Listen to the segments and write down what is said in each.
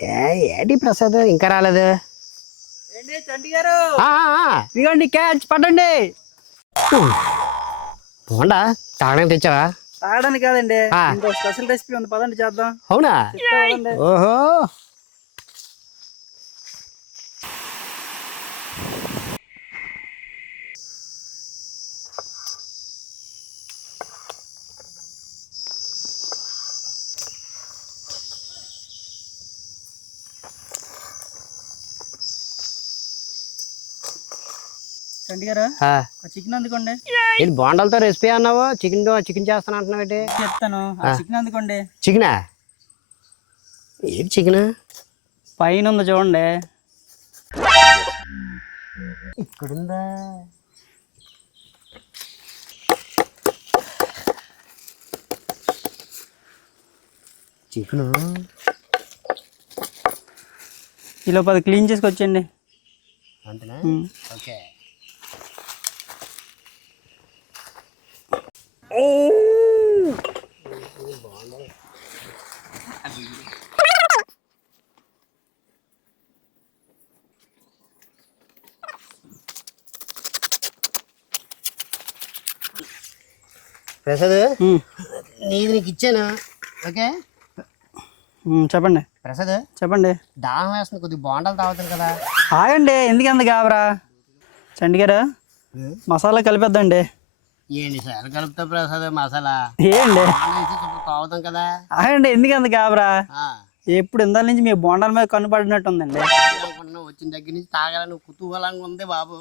ఏ ఏంటి ప్రసాద్? ఇంకా రాలేదు. ఇదిగోండి క్యాచ్ పట్టండి. బోండా తాగడానికి తెచ్చావా? తాగడానికి కాదండి. స్పెషల్ రెసిపీ ఉంది. పదండి చేద్దాం. అవునా. ఓహో. చికెన్ అందుకోండి ఏంటి బోండాలతో రెసిపీ అన్నావు? చికెన్ చికెన్ చేస్తాను అంటున్నావు చెప్తాను. ఆ చికెన్ అందుకోండి చికెనా? ఏంటి చికెన్? పైన ఉంది చూడండి. ఇక్కడుందా? చికెన్? ఈ లోపు అది క్లీన్ చేసుకొచ్చండి అంతేనా? ఉమ్. ప్రసాద్. నీది నీకు ఇచ్చాను? ఓకే? చెప్పండి. ప్రసాద్ చెప్పండి. దాహం వేస్తుంది కొద్దిగా బోండాలు తాగుతాను కదా. ఆగండి ఎందుకంత కాబరా చంటి గారు మసాలా కలిపేద్దండి. ఏంటి సార్? కలుపుతా ప్రసాద్ మసాలా? తాగుతాం కదా? ఆగండి ఎందుకంత కాబరా ఆ, ఎప్పుడు ఇందాల నుంచి మీ బోండాల మీద అనుకుంటున్నా వచ్చిన దగ్గర నుంచి తాగాలని కుతూహలంగా ఉంది బాబు.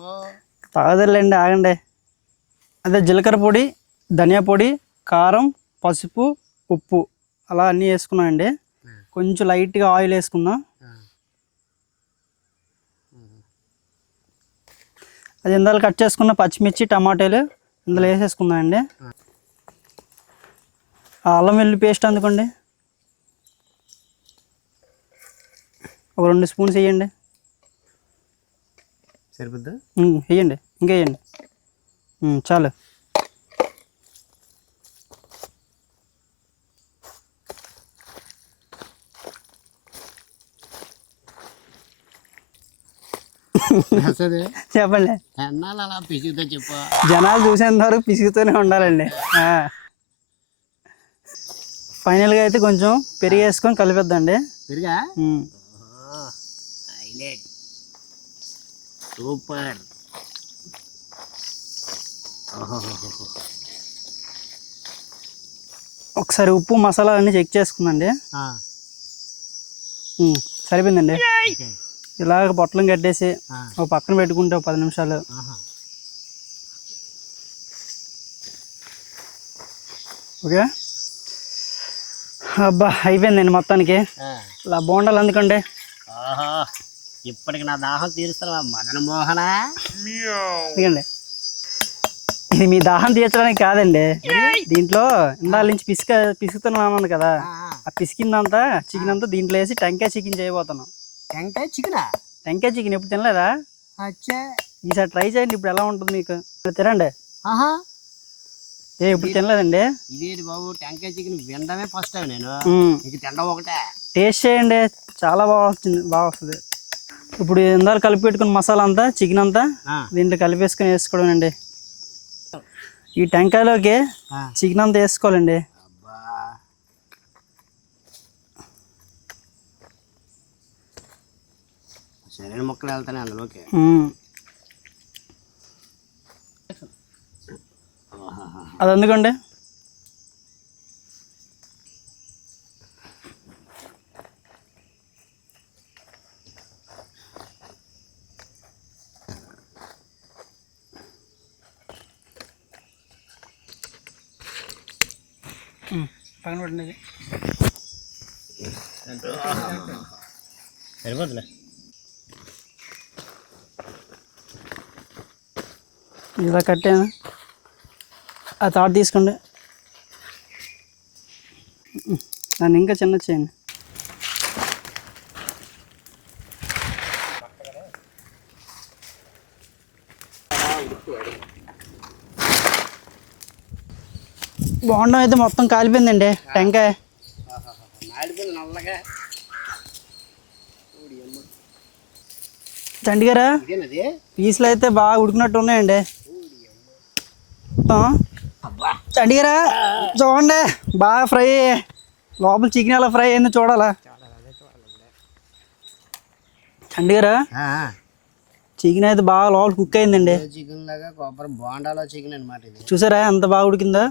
తాగదులేండి ఆగండి. అదే జీలకర్ర పొడి ధనియా పొడి కారం పసుపు ఉప్పు. అలా అన్నీ వేసుకున్నామండి కొంచెం లైట్గా ఆయిల్ వేసుకుందాం. అది ఇందాక కట్ చేసుకున్న పచ్చిమిర్చి టమాటాలు ఇందులో వేసేసుకుందామండి అల్లం వెల్లుల్లి పేస్ట్ అందుకోండి. ఒక రెండు స్పూన్స్ వేయండి. సరిపోద్దా? వేయండి. ఇంకా వేయండి. చాలు. చెప్పండి ఎన్నాళ్ళు అలా పిసుగుతా చెప్పు. జనాలు చూసేంత వరకు పిసుగుతూనే ఉండాలండి. ఫైనల్గా అయితే కొంచెం పెరిగి వేసుకొని కలిపిద్దండి. పెరిగా? ఉమ్. హైలైట్ సూపర్ ఒకసారి ఉప్పు మసాలా అన్నీ చెక్ చేసుకుందండి. సరిపోయిందండి. ఇలాగ పొట్లం కట్టేసి ఒక పక్కన పెట్టుకుంటే ఒక పది నిమిషాలు. ఓకే? అబ్బా అయిపోయిందండి మొత్తానికి. ఇలా బోండాలు అందుకండి. ఇప్పటికి నా దాహం తీరుస్తావా మదన మోహన? ఇది మీ దాహం తీర్చడానికి కాదండి. దీంట్లో ఇందాల నుంచి పిసుక పిసుకుతున్నాను కదా. ఆ పిసికిందంతా చికెన్ అంతా దీంట్లో వేసి టెంకాయ చికెన్ చేయబోతున్నాం. టెంకాయ చికెనా? టెంకాయ చికెన్ ఎప్పుడు తినలేదా? అచ్చే. ఈసారి ట్రై చేయండి ఇప్పుడు ఎలా ఉంటుంది మీకు? తినండి. ఆహా. ఏ ఇప్పుడు తినలేదండి? ఇదేంటి బాబు టెంకాయ చికెన్ వినడమే ఫస్ట్ టైం నేను. నీకు తినడం ఒకటే. టేస్ట్ చేయండి చాలా బాగా వస్తుంది బాగా వస్తుంది. ఇప్పుడు ఇందాక కలిపి పెట్టుకున్న మసాలా అంతా చికెన్ అంతా దీంట్లో కలిపేసుకొని వేసుకోవడం అండి ఈ టెంకాయలోకి. చికెన్ అంతా వేసుకోవాలండి. అబ్బా సరైన మొక్కలు వెళ్తానే అందులోకి మ్మ్. అది అందుకోండి మ్మ్. పక్కన పెట్టండి ఇది. సరిపోతులే ఇలా కట్టాను? ఆ తాడు తీసుకోండి. దాన్ని ఇంకా చిన్న చేయండి. బాగుండం అయితే మొత్తం కాలిపోయిందండి. టెంకాయ. చండి గారా పీసులు అయితే బాగా ఉడికినట్టు ఉన్నాయండి. మొత్తం అబ్బా చండి గారా చూడండి. బాగా ఫ్రై. లోపల చికెన్ ఎలా ఫ్రై అయిందో చూడాలా? చండి గారా చికెన్ అయితే బాగా లోపల కుక్ అయిందండి. చికెన్ లాగా కొబ్బరి బోండాలో చికెన్ అనమాట ఇది. చూసారా ఎంత బాగా ఉడికిందో.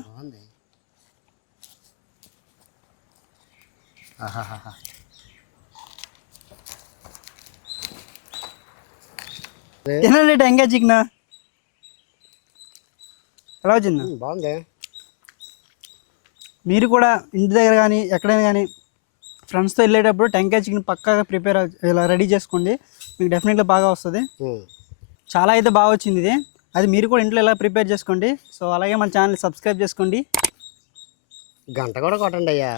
తినండి టెంకాయ చికెన్. ఎలా వచ్చింది? బాగుంది. మీరు కూడా ఇంటి దగ్గర కానీ ఎక్కడైనా కానీ ఫ్రెండ్స్తో వెళ్ళేటప్పుడు టెంకాయ చికెన్ పక్కాగా ప్రిపేర్ ఇలా రెడీ చేసుకోండి. మీకు డెఫినెట్గా బాగా వస్తుంది. చాలా అయితే బాగా వచ్చింది ఇది. అది మీరు కూడా ఇంట్లో ఇలా ప్రిపేర్ చేసుకోండి. సో అలాగే మన ఛానల్ సబ్స్క్రైబ్ చేసుకోండి. గంట కూడా కొట్టండి అయ్యా.